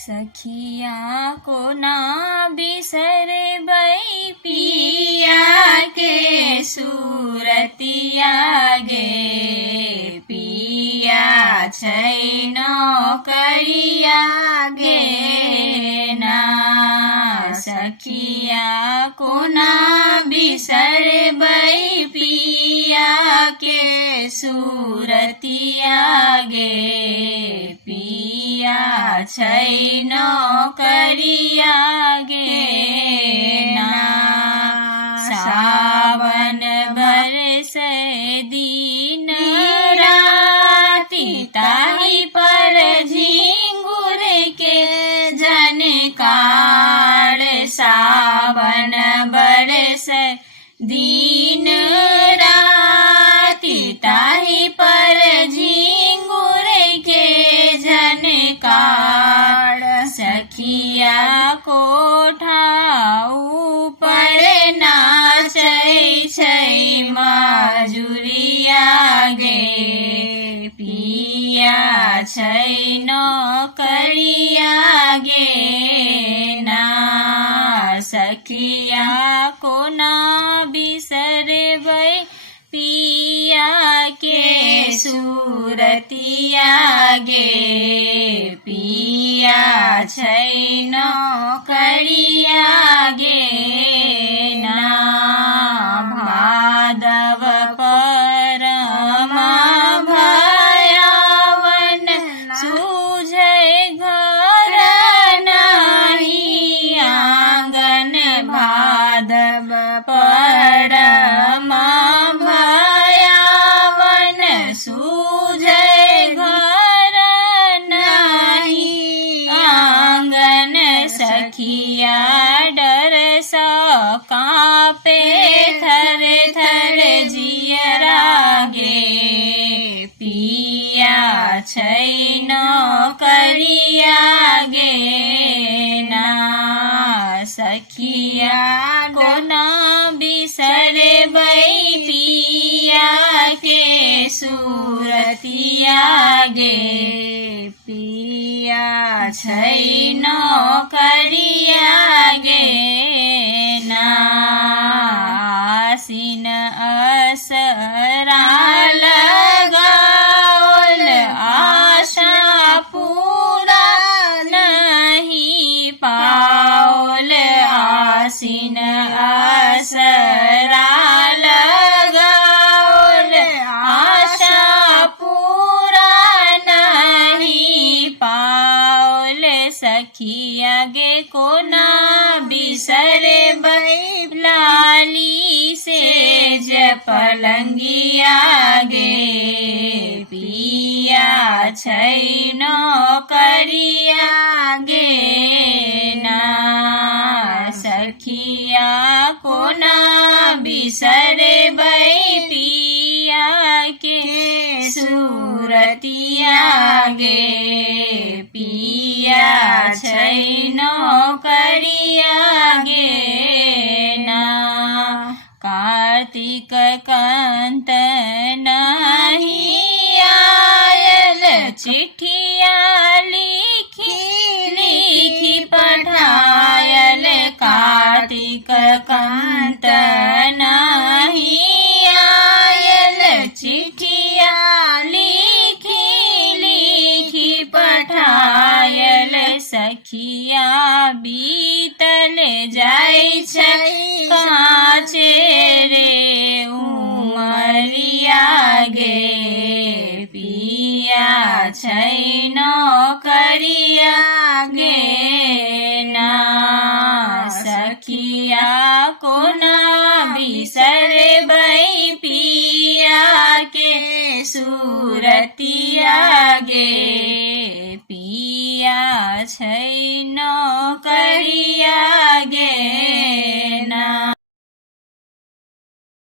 सखिया को ना बिसरे बई पिया के सूरतिया गे पिया छैनो करिया गे ना सखिया को ना बिसरे बई पिया के सूरतिया गे पिया छैनो करिया गे ना सावन बरसे दिन राति ताही पर झिंगुर के झनकार सावन बरसे दिन राति ताही पर झिंगुर के झनकार सखिया कोठा ऊपर नाचै छै माजुरिया गे पिया छैनो करिया गे ना सखिया को ना बिसरे बई पिया के सूरतिया गे पिया छैनो करिया गे ना भादव परमा भयावन सूझे घर नाही आंगन भादव परमा भयावन सूझे घर नाही आंगन सखिया डर सा कांपे थर थर जियरा गे पिया छैनो करिया गे ना सखिया को ना बिसरे बई पिया के सूरतिया गे पिया छैनो करिया गे ना आसिन असरा लगाओल आशा पूरा नहीं पाओल आसिन असरा लगाओल आशा पूरा नहीं पाओल सखिया गे को ना बिसरे बई लाली से पलंगिया गे पिया छैनो करिया गे ना सखिया को ना बिसरे बई पिया के सूरतिया गे पिया छैनो करिया गे ना कार्तिक कंत नहीं आयल चिट्ठिया लिखी लिखी पठायल कार्तिक कंत नहीं आयल चिट्ठिया लिखी लिखी पठायल सखिया बीतल जाय छै काचे रे उमरिया गे पिया छैनो करिया गे ना सखिया को ना बिसरे बई पिया के सूरतिया